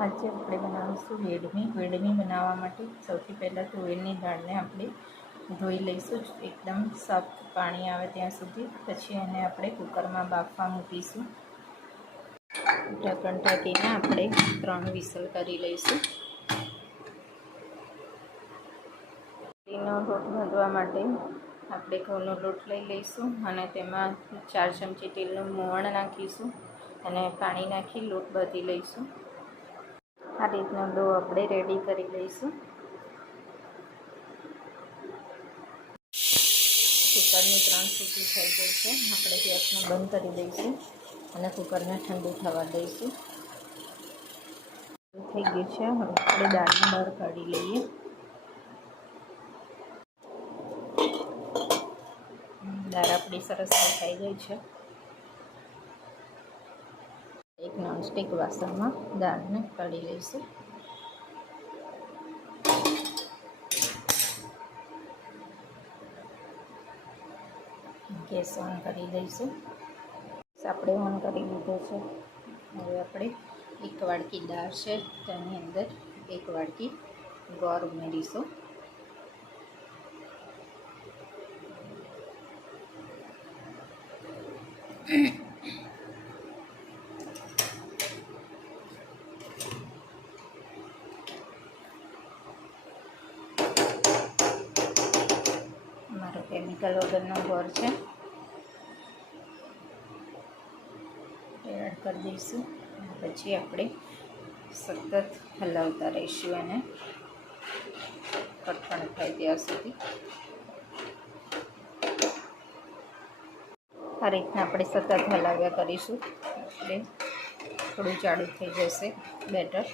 આજે આપણે બનાવીશું વેડમી. વેડમી બનાવવા માટે સૌથી પહેલાં તુવેરની દાળને આપણે ધોઈ લઈશું એકદમ સોફ્ટ પાણી આવે ત્યાં સુધી. પછી એને આપણે કુકરમાં બાફવા મૂકીશું. ઢાંકણ ઢાંકીને આપણે 3 વિસલ કરી લઈશું. રોટલીનો લોટ બાંધવા માટે આપણે ઘઉંનો લોટ લઈ લઈશું અને તેમાં 4 ચમચી તેલનું મોવણ નાખીશું અને પાણી નાખી લોટ બાંધી લઈશું. આ રીતનો ડો આપણે રેડી કરી લઈશું. કુકરની 3 સીટી થઈ ગઈ છે. આપણે ગેસને બંધ કરી દઈશું અને કુકરને ઠંડુ થવા દઈશું. થઈ ગયું છે. હવે આપણે દાળને બહાર કાઢી લઈએ. દાળ આપણી સરસ થઈ ગઈ છે. એક નોનસ્ટિક વાસણમાં દાળને કાઢી લઈશું. ગેસ ઓન કરી દઈશું. આપણે ઓન કરી લીધો છે. હવે આપણે 1 વાડકી દાળ છે તેની અંદર 1 વાડકી ગોળ ઉમેરીશું. અમારો કેમિકલ વગરનો ગોળ છે એડ કરી દઈશું. પછી આપણે સતત હલાવતા રહીશું અને કઠણ થાય ત્યાં સુધી. આ રીતના આપણે સતત હલાવ્યા કરીશું. એટલે થોડું જાડું થઈ જશે બેટર.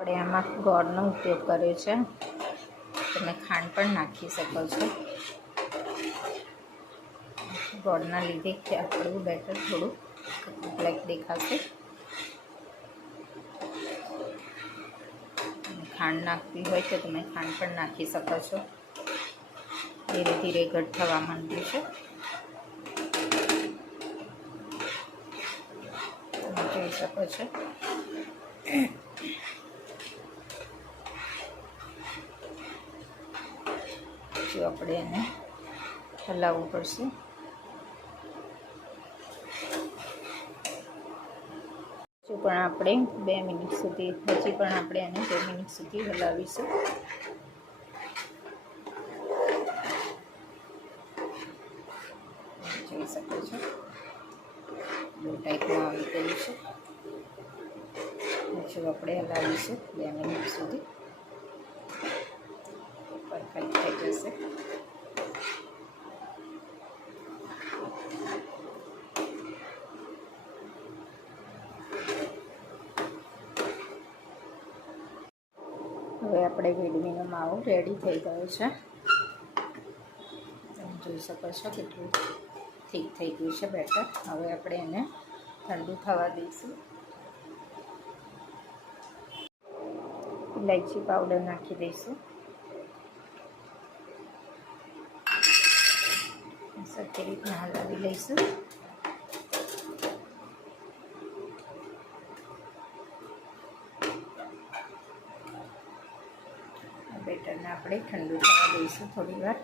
આપણે આમાં ગોળનો ઉપયોગ કર્યો છે. તમે ખાંડ પણ નાખી શકો છો. ગોળના લીધે આપણું બેટર થોડું બ્લેક દેખાશે. ખાંડ નાખવી હોય તો તમે ખાંડ પણ નાખી શકો છો. ધીરે ધીરે ઘટ થવા માંડ્યું છે. તમે જોઈ શકો છો. જો આપણે એને હલાવવું પડશે. હજુ પણ આપણે 2 મિનિટ સુધી એને 2 મિનિટ સુધી હલાવીશું. જોઈ શકો છો ડો ટાઈપમાં આવી ગયું છે. હજુ આપણે હલાવીશું 2 મિનિટ સુધી. પરફેક્ટ થઈ જશે. હવે આપણે વેડમીનો માવો રેડી થઈ ગયો છે. તમે જોઈ શકો છો કેટલું ઠીક થઈ ગયું છે બેટર. હવે આપણે એને ઠંડુ થવા દઈશું. ઇલાયચી પાવડર નાખી દઈશું. સરખી રીતના હલાવી લઈશું. બેટરને આપણે ઠંડુ થવા દઈશું થોડી વાર.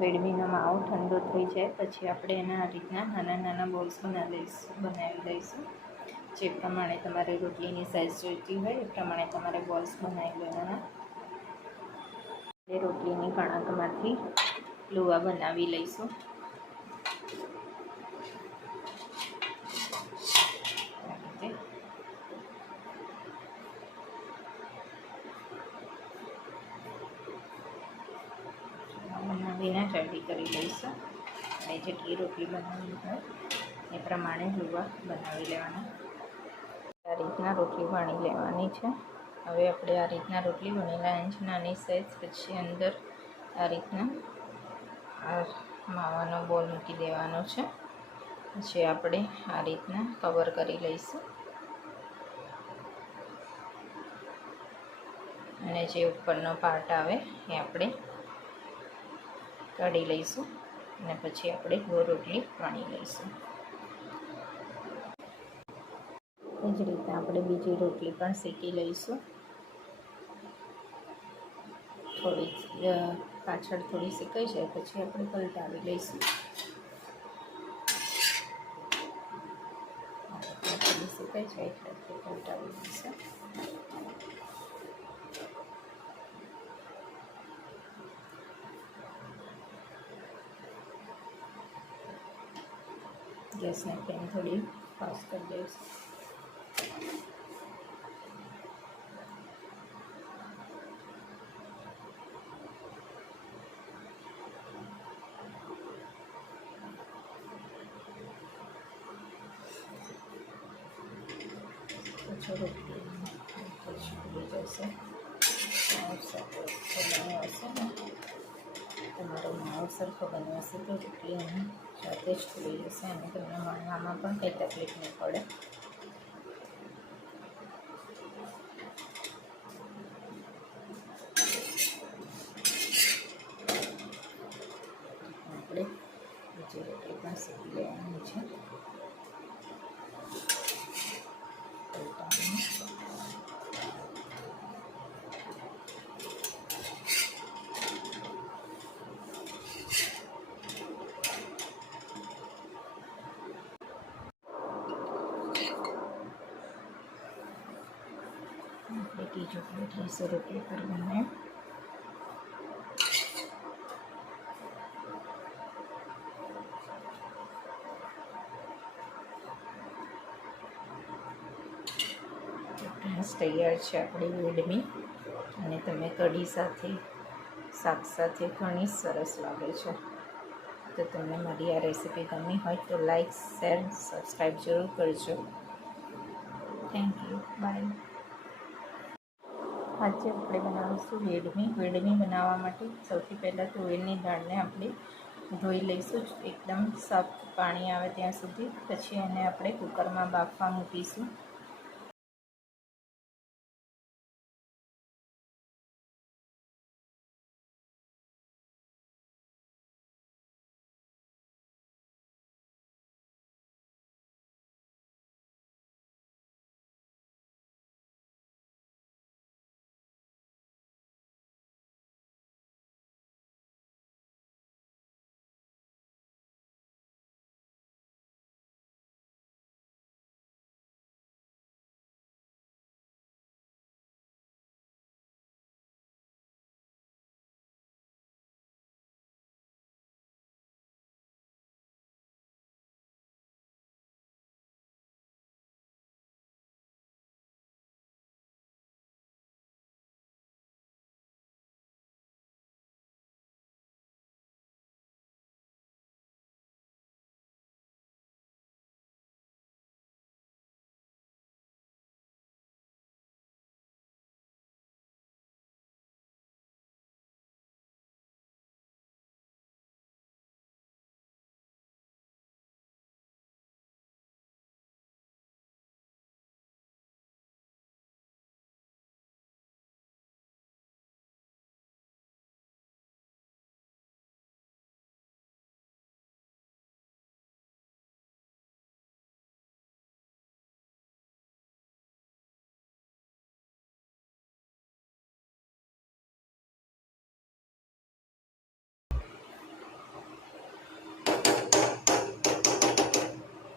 વેડમીનો માવો ઠંડો થઈ જાય પછી આપણે એના આ રીતના નાના નાના બોલ્સ બનાવી લઈશું. જે પ્રમાણે તમારે રોટલીની સાઇઝ જોઈતી હોય એ પ્રમાણે તમારે બોલ્સ બનાવી લેવાના. રોટલીની કણકમાંથી લુવા બનાવી લઈશું. બનાવીને રેડી કરી લઈશું. અને જેટલી રોટલી બનાવવી હોય એ પ્રમાણે લુવા બનાવી લેવાના. આ રીતના રોટલી વણી લેવાની છે. હવે આપણે આ રીતના રોટલી વણીલા ઇંચ નાની સાઈઝ, પછી અંદર આ રીતના માવાનો બોલ મૂકી દેવાનો છે. પછી આપણે આ રીતના કવર કરી લઈશું અને જે ઉપરનો પાર્ટ આવે એ આપણે કાઢી લઈશું અને પછી આપણે ગોળ રોટલી વણી લઈશું. એ જ રીતે આપણે બીજી રોટલી પણ શેકી લઈશું. થોડી પાછળ થોડી શેકાઈ જાય પછી આપણે પલટાવી લઈશું. થોડી શેકાઈ જાય એટલે આપણે પલટાવી લઈશું. ગેસની ફ્લેમ થોડી ફાસ્ટ કરી દઈશું. પછી રોટલી ખુલી જશે. બન્યો હશે ને તમારો માવો સરખો બન્યો હશે તો રોટલી એની જાતે જ ખુલી જશે અને તમને વણવામાં પણ કંઈ તકલીફ નહીં પડે. આપણે બીજી રોટલી પણ શેકી લેવાની છે. બીજો પ્લેટ લઈશું રોટલી કરવાને. તૈયાર છે આપણી વેડમી અને તમે કઢી સાથે શાક સાથે ઘણી સરસ લાગે છે. તો તમને મારી આ રેસીપી ગમી હોય તો લાઈક, શેર, સબસ્ક્રાઈબ જરૂર કરજો. Thank you. બાય. આજે આપણે બનાવીશું વેડમી. વેડમી બનાવવા માટે સૌથી પહેલાં તુવેરની દાળને આપણે ધોઈ લઈશું એકદમ સાફ પાણી આવે ત્યાં સુધી. પછી એને આપણે કુકરમાં બાફવા મૂકીશું.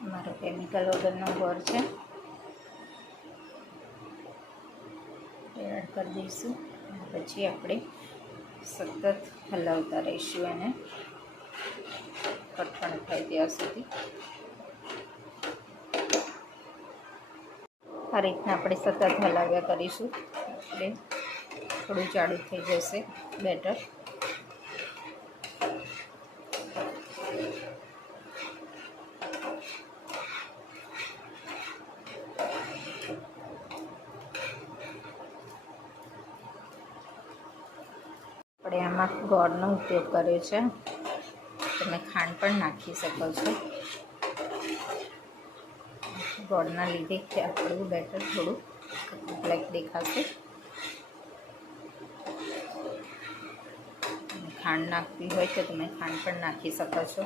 મારો કેમિકલ વગરનો ગોળ છે એડ કરી દઈશું. પછી આપણે સતત હલાવતા રહીશું એને કટપણ થાય ત્યાં સુધી. આ રીતના આપણે સતત હલાવ્યા કરીશું એટલે થોડું જાડું થઈ જશે બેટર. આપણે આમાં ગોળનો ઉપયોગ કર્યો છે. તમે ખાંડ પણ નાખી શકો છો. ગોળના લીધે કે આપણું બેટર થોડું બ્લેક દેખાશે. ખાંડ નાખવી હોય તો તમે ખાંડ પણ નાખી શકો છો.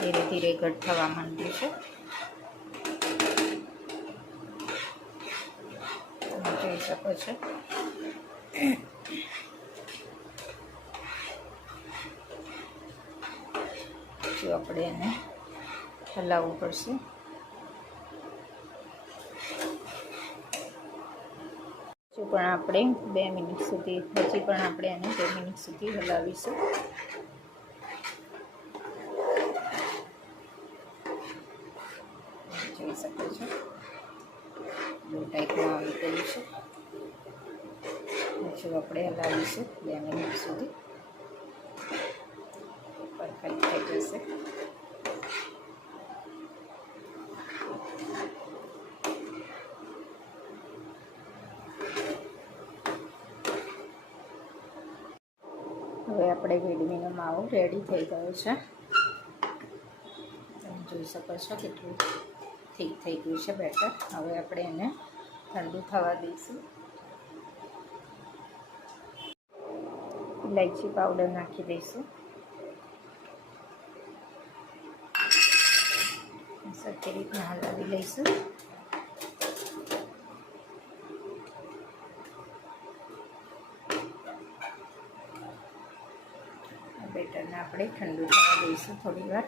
ધીરે ધીરે ઘટ થવા માંડ્યું છે. તમે જોઈ શકો છો. જો આપણે એને હલાવવું પડશે. હજુ પણ આપણે 2 મિનિટ સુધી એને 2 મિનિટ સુધી હલાવીશું. જોઈ શકો છો ડો ટાઈપમાં આવી ગયું છે. હજુ આપણે હલાવીશું 2 મિનિટ સુધી. પરફેક્ટ થઈ જશે. હવે આપણે વેડમીનો માવો રેડી થઈ ગયો છે. તમે જોઈ શકો છો કેટલું ઠીક થઈ ગયું છે બેટર. હવે આપણે એને ઠંડુ થવા દઈશું. ઇલાયચી પાવડર નાખી દઈશું. સરખી રીતના હલાવી લઈશું. બેટરને આપણે ઠંડુ થવા દઈશું થોડી વાર.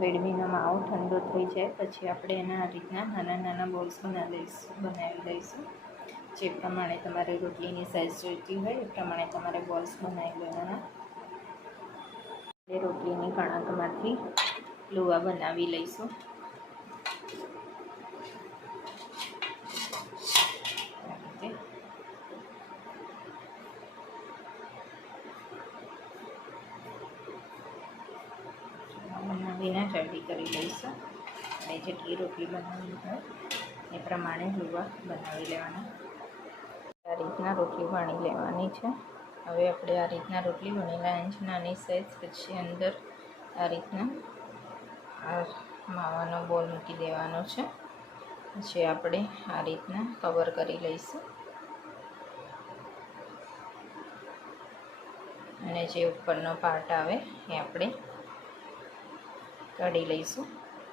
વેડમીનો માવો ઠંડો થઈ જાય પછી આપણે એના આ રીતના નાના નાના બોલ્સ બનાવી લઈશું. જે પ્રમાણે તમારે રોટલીની સાઇઝ જોઈતી હોય એ પ્રમાણે તમારે બોલ્સ બનાવી લેવાના. રોટલીની કણકમાંથી લુવા બનાવી લઈશું. બનાવીને રેડી કરી લઈશું. અને જેટલી રોટલી બનાવવી હોય એ પ્રમાણે લુવા બનાવી લેવાના. આ રીતના રોટલી વણી લેવાની છે. હવે આપણે આ રીતના રોટલી વણીલા ઇંચ નાની સાઈઝ, પછી અંદર આ રીતના આ માવાનો બોલ મૂકી દેવાનો છે. પછી આપણે આ રીતના કવર કરી લઈશું. અને જે ઉપરનો પાર્ટ આવે એ આપણે કાઢી લઈશું.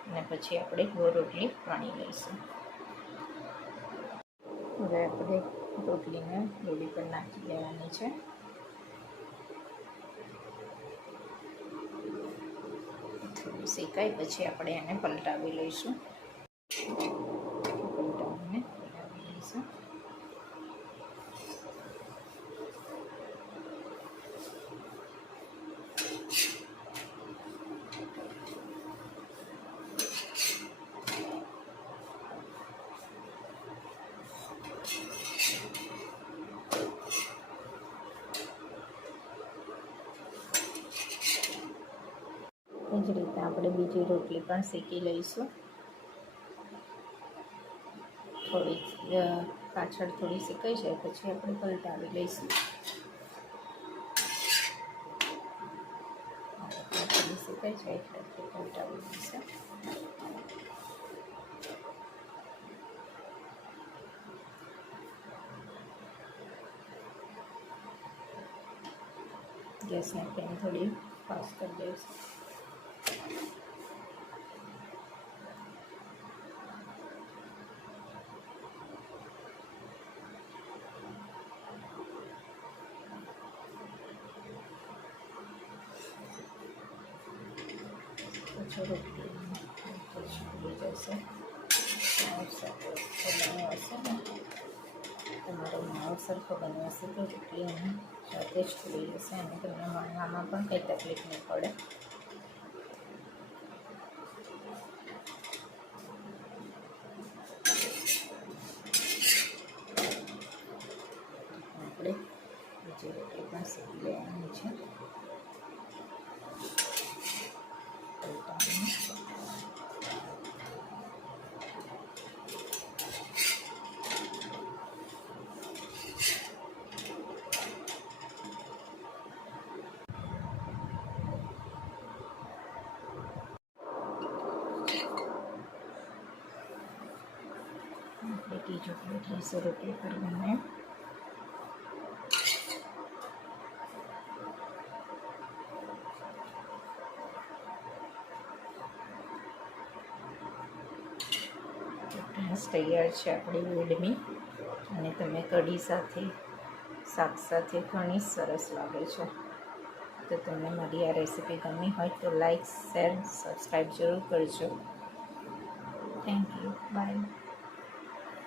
અને પછી આપણે ગોળ રોટલી વણી લઈશું. હવે આપણે રોટલીને લોડી પર નાખી દેવાની છે. થોડું શેકાય પછી આપણે એને પલટાવી લઈશું. પલટાવીને પલાવી લઈશું. એ જ રીતે આપણે બીજી રોટલી પણ શેકી લઈશું. થોડી પાછળ થોડી શેકાઈ જાય પછી આપણે પલટાવી લઈશું. થોડી શેકાઈ જાય એટલે આપણે પલટાવી લઈશું. ગેસની ફ્લેમ થોડી ફાસ્ટ કરી દઈશું. પછી રોટલી છૂટી જશે. બન્યો હશે ને તમારો માવો સરખો બન્યો હશે તો રોટલી એની સાથે જ ખુલી જશે અને તમને વણવામાં પણ કંઈ તકલીફ નહીં પડે. આપણે બીજી રોટલી પણ શેકી લેવાની છે. લીટી ચોખા 200 રૂપિયા કરવાના. તૈયાર છે આપણી વેડમી, અને તમે કઢી સાથે શાક સાથે ઘણી સરસ લાગે છે. તો તમને મારી આ રેસીપી ગમી હોય તો લાઈક, શેર, સબસ્ક્રાઈબ જરૂર કરજો. Thank you. બાય.